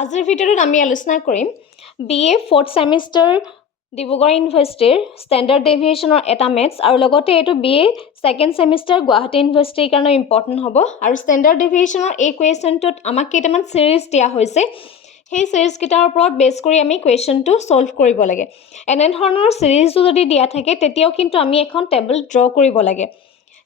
আজিৰ ভিডিঅ'ত আমি আলোচনা কৰিম BA 4th সেমিষ্টাৰ ডিব্ৰুগড় ইউনিভাৰ্চিটিৰ ষ্টেণ্ডাৰ্ড ডেভিয়েশ্যনৰ এটা মেথছ আৰু লগতে এইটো BA 2nd সেমিষ্টাৰ গুৱাহাটী ইউনিভাৰ্চিটিৰ কাৰণে ইম্পৰ্টেণ্ট হ'ব আৰু ষ্টেণ্ডাৰ্ড ডেভিয়েশ্যনৰ এই কুৱেশ্যনটোত আমাক কেইটামান ছিৰিজ দিয়া হৈছে সেই ছিৰিজকেইটাৰ ওপৰত বেছ কৰি আমি কুৱেশ্যনটো ছল্ভ কৰিব লাগে এনেধৰণৰ ছিৰিজটো যদি দিয়া থাকে তেতিয়াও কিন্তু আমি এখন টেবল ড্ৰ কৰিব লাগে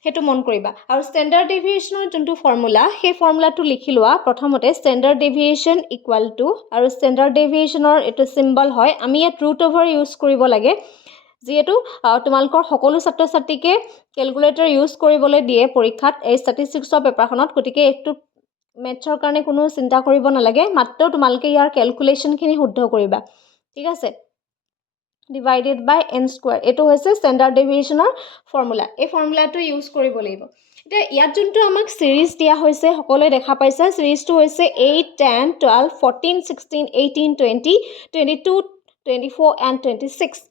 হেতু মন কৰিবা আৰু ষ্টেণ্ডাৰ্ড ডেভিয়েশ্যনৰ যোনটো ফৰ্মুলা সেই ফৰ্মুলাটো লিখি লোৱা প্ৰথমতে ষ্টেণ্ডাৰ্ড ডেভিয়েশ্যন ইকুৱেল টু আৰু ষ্টেণ্ডাৰ্ড ডেভিয়েশ্যনৰ এইটো চিম্বল হয় আমি ইয়াত ৰুট অভাৰ ইউজ কৰিব লাগে যিহেতু তোমালোকৰ সকলো ছাত্ৰ ছাত্ৰীকে কেলকুলেটৰ ইউজ কৰিবলৈ দিয়ে পৰীক্ষাত এই ষ্টেটিষ্টিক্সৰ পেপাৰখনত গতিকে এইটো মেথছৰ কাৰণে কোনো চিন্তা কৰিব নালাগে মাত্ৰ তোমালোকে ইয়াৰ কেলকুলেশ্যনখিনি শুদ্ধ কৰিবা ঠিক আছে ডিভাইডেড বাই n স্কোৱাৰ এইটো হৈছে ষ্টেণ্ডাৰ্ড ডেভিয়েশ্যনৰ ফৰ্মুলা এই ফৰ্মুলাটো ইউজ কৰিব লাগিব এতিয়া ইয়াত যোনটো আমাক ছিৰিজ দিয়া হৈছে সকলোৱে দেখা পাইছে ছিৰিজটো হৈছে 8 10 12 14 16 18 20 22 24 and 26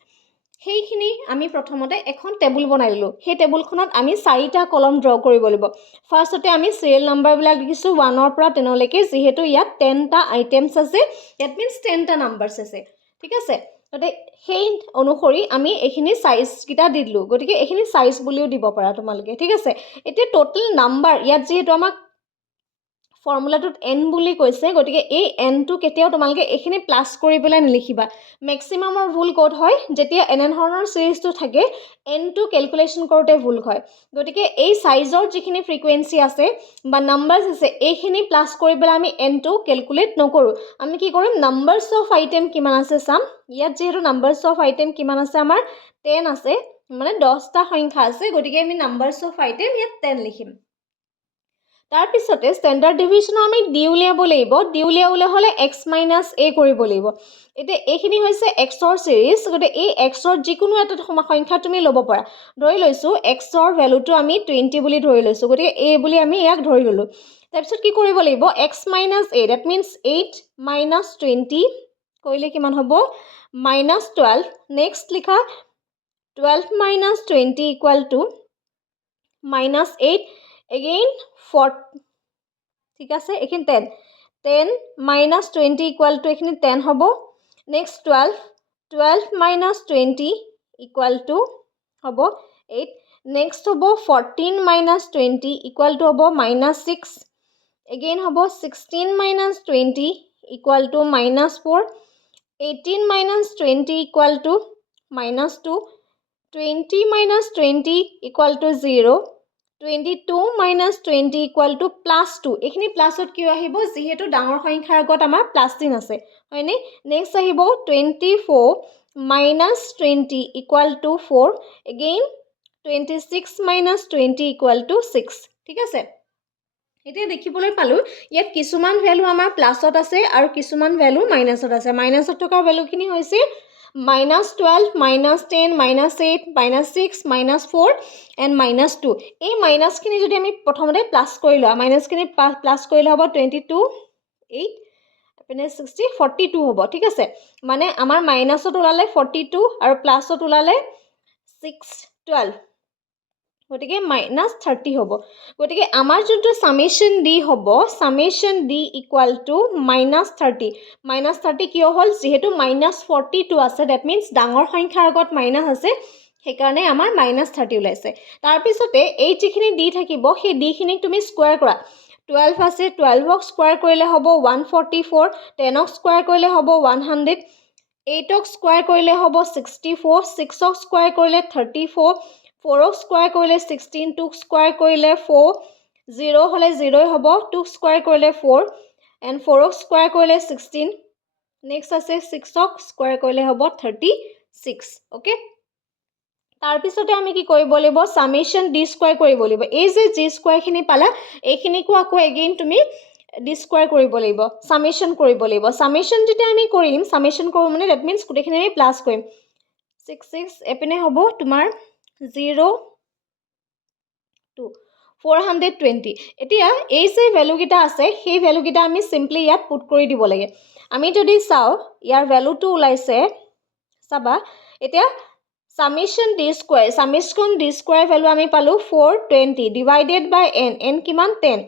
সেইখিনি আমি প্ৰথমতে এখন টেবুল বনাই ললো সেই টেবুলখনত আমি 4টা কলম ড্ৰ কৰিব লাগিব ফাৰ্ষ্টতে আমি সিৰিয়েল নাম্বাৰবিলাক লিখিছো 1 ৰ পৰা 10 লৈকে যেহেতু ইয়াত 10টা আইটেমছ আছে দ্যাট মিন্স 10টা নাম্বাৰছ আছে ঠিক আছে গতে সেই অনুসৰি আমি এইখিনি সাইজ কিটা দি দিলো গতিকে এইখিনি সাইজ বুলিও দিব পাৰা তোমালোকে ঠিক আছে এতিয়া টোটাল নাম্বাৰ ইয়াত যেহেতু আমাক ফৰ্মুলাটোত n বুলি কৈছে গতিকে এই n টো কেতিয়াও তোমালোকে এইখিনি প্লাস কৰি পেলাই নিলিখিবা ম্যাক্সিমামৰ ভুল কোড হয় যেতিয়া এনেধৰণৰ সিৰিজটো থাকে n টো ক্যালকুলেশন কৰোতে ভুল হয় গতিকে এই সাইজৰ যিখিনি ফ্ৰিকুৱেন্সি আছে বা নাম্বাৰছ আছে এইখিনি প্লাস কৰি পেলাই আমি n টো ক্যালকুলেট নকৰো আমি কি কৰিম নাম্বাৰছ অফ আইটেম কিমান আছে চাম ইয়াত যেহেতু নাম্বাৰছ অফ আইটেম কিমান আছে আমাৰ 10 আছে মানে 10টা সংখ্যা আছে গতিকে আমি নাম্বাৰছ অফ আইটেম ইয়াত 10 লিখিম তাৰ পিছতে ষ্টেণ্ডাৰ্ড ডেভিয়েশ্যন আমি d উলিয়াব লাগিব d উলিয়াবলৈ হলে x - a কৰিব লাগিব এতিয়া এইখিনি হৈছে x ৰ সিৰিজ গতে এই x ৰ যিকোনো এটা সংখ্যা তুমি লব পাৰা ধৰি লৈছো x ৰ ভ্যালুটো আমি 20 বুলি ধৰি লৈছো গতে a বুলি আমি ইয়াক ধৰি ললো তাৰ পিছত কি কৰিব লাগিব x - a that means 8 - 20 কৰিলে কিমান হ'ব -12 নেক্সট লিখা 12 - 20 = -8 again 4 ঠিক আছে এখানে 10 10 - 20 = এখানে 10 হ'ব next 12 12 - 20 = হ'ব 8 next হ'ব 14 - 20 = হ'ব -6 again হ'ব 16 - 20 = -4 18 - 20 = -2 20 - 20 = 0 22 - 20 = +2 এইখিনি প্লাসত কিয় আহিব যেহেতু ডাঙৰ সংখ্যাৰ আগত আমাৰ প্লাস চিন আছে হয়নে নেক্সট আহিব 24 - 20 = 4 again 26 - 20 = 6 ঠিক আছে এতিয়া দেখিবলৈ পালো ইয়াত কিছুমান ভ্যালু আমাৰ প্লাসত আছে আৰু কিছুমান ভ্যালু মাইনাসত আছে মাইনাসত থকা ভ্যালুখিনি হৈছে -12 -10 -8 -6 -4 and -2 এই মাইনাসখিনি যদি আমি প্ৰথমতে প্লাস কৰি লওঁ মাইনাসখিনি প্লাস কৰিলে হ'ব 22 8 আপনে 60 42 হ'ব ঠিক আছে মানে আমাৰ মাইনাসত ওলালে 42 আৰু প্লাসত ওলালে 6 12 গতিকে -30 হ'ব গতিকে আমাৰ যোনটো সামেশন d হ'ব সামেশন d = -30 -30 কিয় হ'ল যেহেতু -42 আছে দ্যাট মিন্স ডাঙৰ সংখ্যাৰ আগত মাইনাস আছে সেইকাৰণে আমাৰ -30 ওলাইছে তাৰ পিছতে এই যিখিনি d থাকিব সেই d খিনিক তুমি স্কয়াৰ কৰা 12 আছে 12 ক স্কয়াৰ কৰিলে হ'ব 144 10 ক স্কয়াৰ কৰিলে হ'ব 100 8 ক স্কয়াৰ কৰিলে হ'ব 64 6 ক স্কয়াৰ কৰিলে 34 4 ক স্কয়াৰ কৰিলে 16 2 ক স্কয়াৰ কৰিলে 4 0 হলে 0 হ'ব 2 ক স্কয়াৰ কৰিলে 4 and 4 ক স্কয়াৰ কৰিলে 16 নেক্সট আছে 6 ক স্কয়াৰ কৰিলে হ'ব 36 ওকে তাৰ পিছতে আমি কি কৰিব লাগিব সামেশন d স্কয়াৰ কৰিব লাগিব এই যে g স্কয়াৰ খিনি পালা এইখিনিকো আকৌ এগেইন তুমি d স্কয়াৰ কৰিব লাগিব সামেশন কৰিব লাগিব সামেশন যেতিয়া আমি কৰিম সামেশন কৰো মানে দ্যাট মিন্স গোটেইখিনি আমি প্লাস কৰিম 6 6 এপিনে হ'ব তোমাৰ 0 2 420 এতিয়া এই যে ভ্যালু কিটা আছে সেই ভ্যালু কিটা আমি সিম্পলি ইয়াত পুট কৰি দিব লাগে আমি যদি চাও ইয়াৰ ভ্যালুটো ওলাইছে চাবা এতিয়া summation d square value আমি পালো 420 divided by n কিমান 10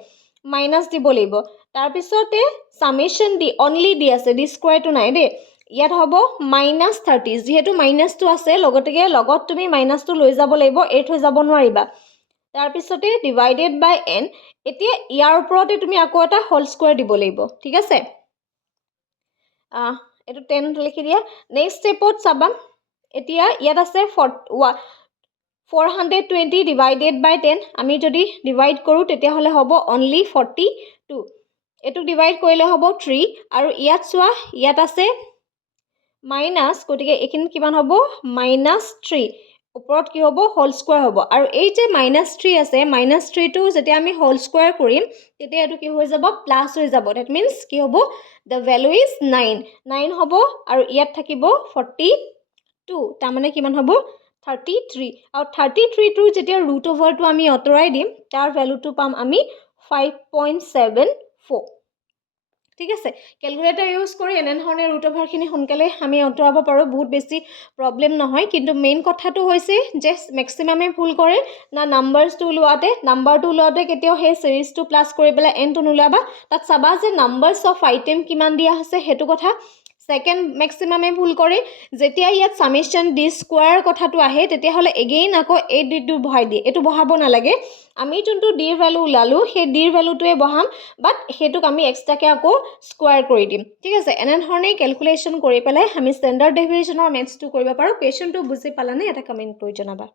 minus দিব লাগিব তাৰপিছতে সামেশ্যন ডি অনলি ডি আছে, ডি স্কোৱাৰটো নাই দেই। ইয়াত হ'ব -30, যিহেতু মাইনাছটো আছে লগতে লগত তুমি মাইনাছটো লৈ যাব লাগিব, এৰি থৈ যাব নোৱাৰিবা। তাৰপিছতে ডিভাইডেড বাই n, এতিয়া ইয়াৰ ওপৰতে তুমি আকৌ এটা হোল স্কোৱাৰ দিব লাগিব, ঠিক আছে। এইটো 10 লিখি দিয়া। নেক্সট ষ্টেপত চাবা, এতিয়া ইয়াত আছে 420 ডিভাইডেড বাই 10, আমি যদি ডিভাইড কৰোঁ তেতিয়াহ'লে হ'ব অনলি 42, এইটো ডিভাইড কৰিলে হ'ব 3, আৰু ইয়াত চোৱা ইয়াত আছে মাইনাছ, গতিকে এইখিনি কিমান হ'ব -3, ওপৰত কি হ'ব হোল স্কোৱাৰ হ'ব, আৰু এই যে -3 আছে, -3টো যেতিয়া আমি হোল স্কোৱাৰ কৰিম তেতিয়া এইটো কি হৈ যাব প্লাছ হৈ যাব, ডেট মিনছ কি হ'ব দ্য ভেলু ইজ 9 হ'ব, আৰু ইয়াত থাকিব 42, তাৰমানে কিমান হ'ব 33, আৰু 33টোৰ যেতিয়া ৰুট অভাৰটো আমি আঁতৰাই দিম তাৰ ভেলুটো পাম আমি 5.74, ঠিক আছে। কেলকুলেটাৰ ইউজ কৰি এনেধৰণে ৰুট অভাৰখিনি সোনকালে আমি আঁতৰাব পাৰোঁ, বহুত বেছি প্ৰব্লেম নহয়। কিন্তু মেইন কথাটো হৈছে যে মেক্সিমামে ভুল কৰে না নাম্বাৰছটো ওলোৱাতে, নাম্বাৰটো ওলোৱাতে কেতিয়াও সেই চিৰিজটো প্লাছ কৰি পেলাই এনটো নোলাবা, তাত চাবা যে নাম্বাৰছ অফ আইটেম কিমান দিয়া আছে সেইটো কথা। ছেকেণ্ড মেক্সিমামে ভুল কৰে, যেতিয়া ইয়াত সামেশ্যন ডি স্কোৱাৰ কথাটো আহে তেতিয়াহ'লে এগেইন আকৌ এই ডিটো বহাই দিয়ে, এইটো বহাব নালাগে। আমি যোনটো ডিৰ ভেলু ওলালোঁ সেই ডিৰ ভেলুটোৱে বহাম, বাট সেইটোক আমি এক্সট্ৰাকৈ আকৌ স্কোৱাৰ কৰি দিম, ঠিক আছে। এনেধৰণেই কেলকুলেশ্যন কৰি পেলাই আমি ষ্টেণ্ডাৰ্ড ডেভিয়েশ্যনৰ মেথছটো কৰিব পাৰোঁ। কুৱেশ্যনটো বুজি পালানে? এটা কমেণ্ট কৰি জনাবা।